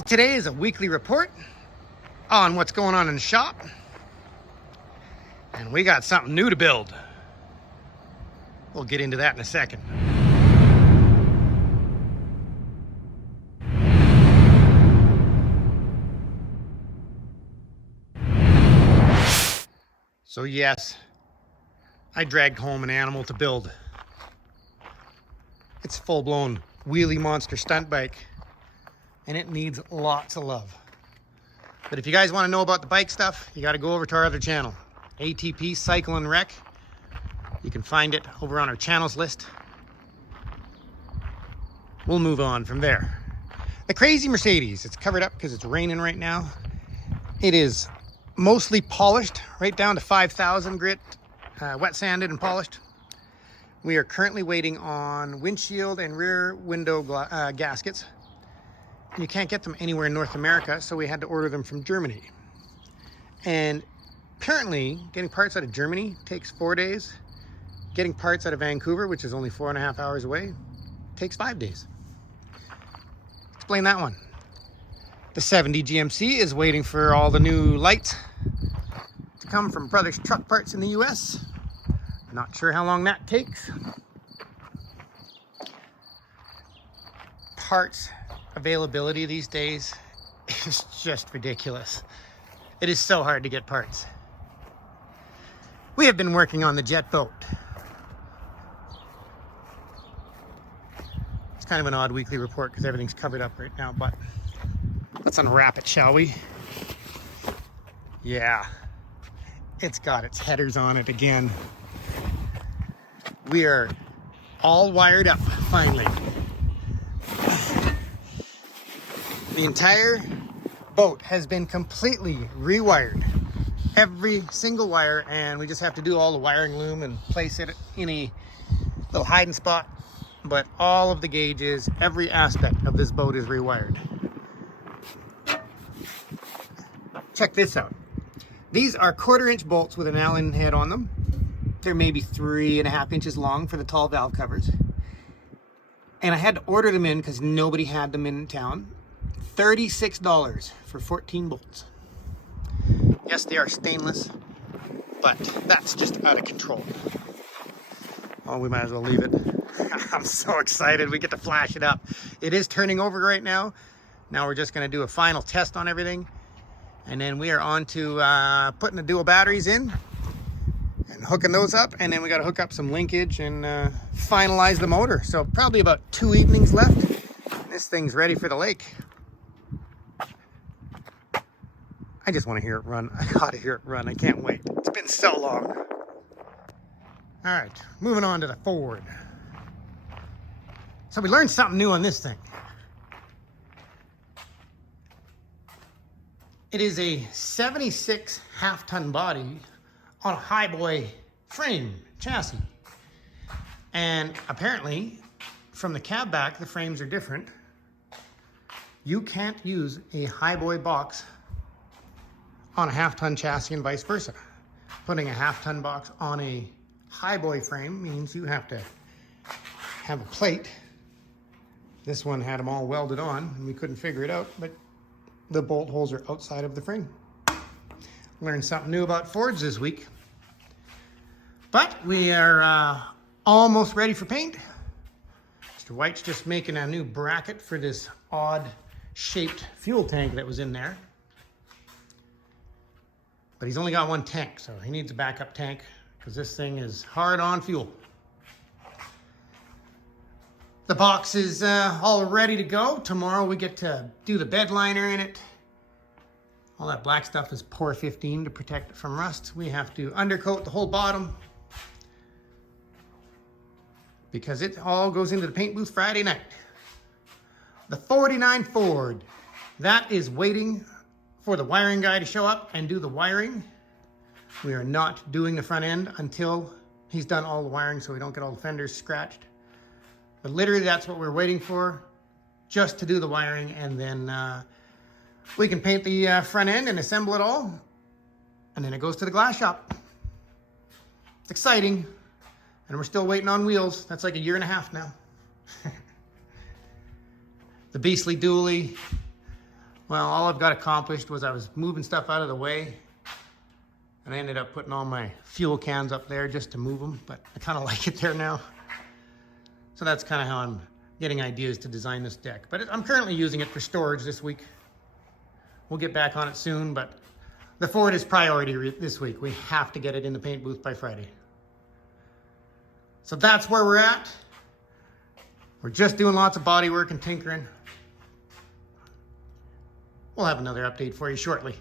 Well, today is a weekly report on what's going on in the shop. And we got something new to build. We'll get into that in a second. So yes, I dragged home an animal to build. It's a full-blown wheelie monster stunt bike, and it needs lots of love. But if you guys want to know about the bike stuff, you got to go over to our other channel, ATP Cycle and Wreck. You can find it over on our channels list. We'll move on from there. The Crazy Mercedes, it's covered up because it's raining right now. It is mostly polished, right down to 5,000 grit, wet sanded and polished. We are currently waiting on windshield and rear window gaskets. You can't get them anywhere in North America, so we had to order them from Germany. And currently, getting parts out of Germany takes 4 days. Getting parts out of Vancouver, which is only 4.5 hours away, takes 5 days. Explain that one. The 70 GMC is waiting for all the new lights to come from Brothers Truck Parts in the US. Not sure how long that takes. Parts availability these days is just ridiculous. It is so hard to get parts. We have been working on the jet boat. It's kind of an odd weekly report because everything's covered up right now, but let's unwrap it, shall we? Yeah, it's got its headers on it again. We are all wired up, finally. The entire boat has been completely rewired. Every single wire, and we just have to do all the wiring loom and place it in a little hiding spot. But all of the gauges, every aspect of this boat is rewired. Check this out. These are 1/4-inch bolts with an Allen head on them. They're maybe 3.5 inches long for the tall valve covers. And I had to order them in because nobody had them in town. $36 for 14 bolts. Yes, they are stainless, but that's just out of control. Oh, we might as well leave it. I'm so excited. We get to flash it up. It is turning over right now. Now we're just going to do a final test on everything. And then we are on to putting the dual batteries in and hooking those up. And then we got to hook up some linkage and finalize the motor. So probably about 2 evenings left. This thing's ready for the lake. I just want to hear it run. I gotta hear it run. I can't wait. It's been so long. All right, moving on to the Ford. So we learned something new on this thing. It is a 76 half-ton body on a highboy frame chassis. And apparently, from the cab back, the frames are different. You can't use a highboy box on a half-ton chassis and vice versa. Putting a half-ton box on a highboy frame means you have to have a plate. This one had them all welded on and we couldn't figure it out, but the bolt holes are outside of the frame. Learned something new about Fords this week. But we are almost ready for paint. Mr. White's just making a new bracket for this odd shaped fuel tank that was in there. But he's only got one tank, so he needs a backup tank because this thing is hard on fuel. The box is all ready to go. Tomorrow we get to do the bed liner in it. All that black stuff is POR 15 to protect it from rust. We have to undercoat the whole bottom because it all goes into the paint booth Friday night. The 49 Ford, that is waiting for the wiring guy to show up and do the wiring. We are not doing the front end until he's done all the wiring so we don't get all the fenders scratched. But literally that's what we're waiting for, just to do the wiring, and then we can paint the front end and assemble it all, and then it goes to the glass shop. It's exciting, and we're still waiting on wheels. That's like 1.5 years now. The beastly dually, Well, all I've got accomplished was I was moving stuff out of the way, and I ended up putting all my fuel cans up there just to move them, but I kind of like it there now. So that's kind of how I'm getting ideas to design this deck. But I'm currently using it for storage this week. We'll get back on it soon, but the Ford is priority this week. We have to get it in the paint booth by Friday. So that's where we're at. We're just doing lots of body work and tinkering. We'll have another update for you shortly.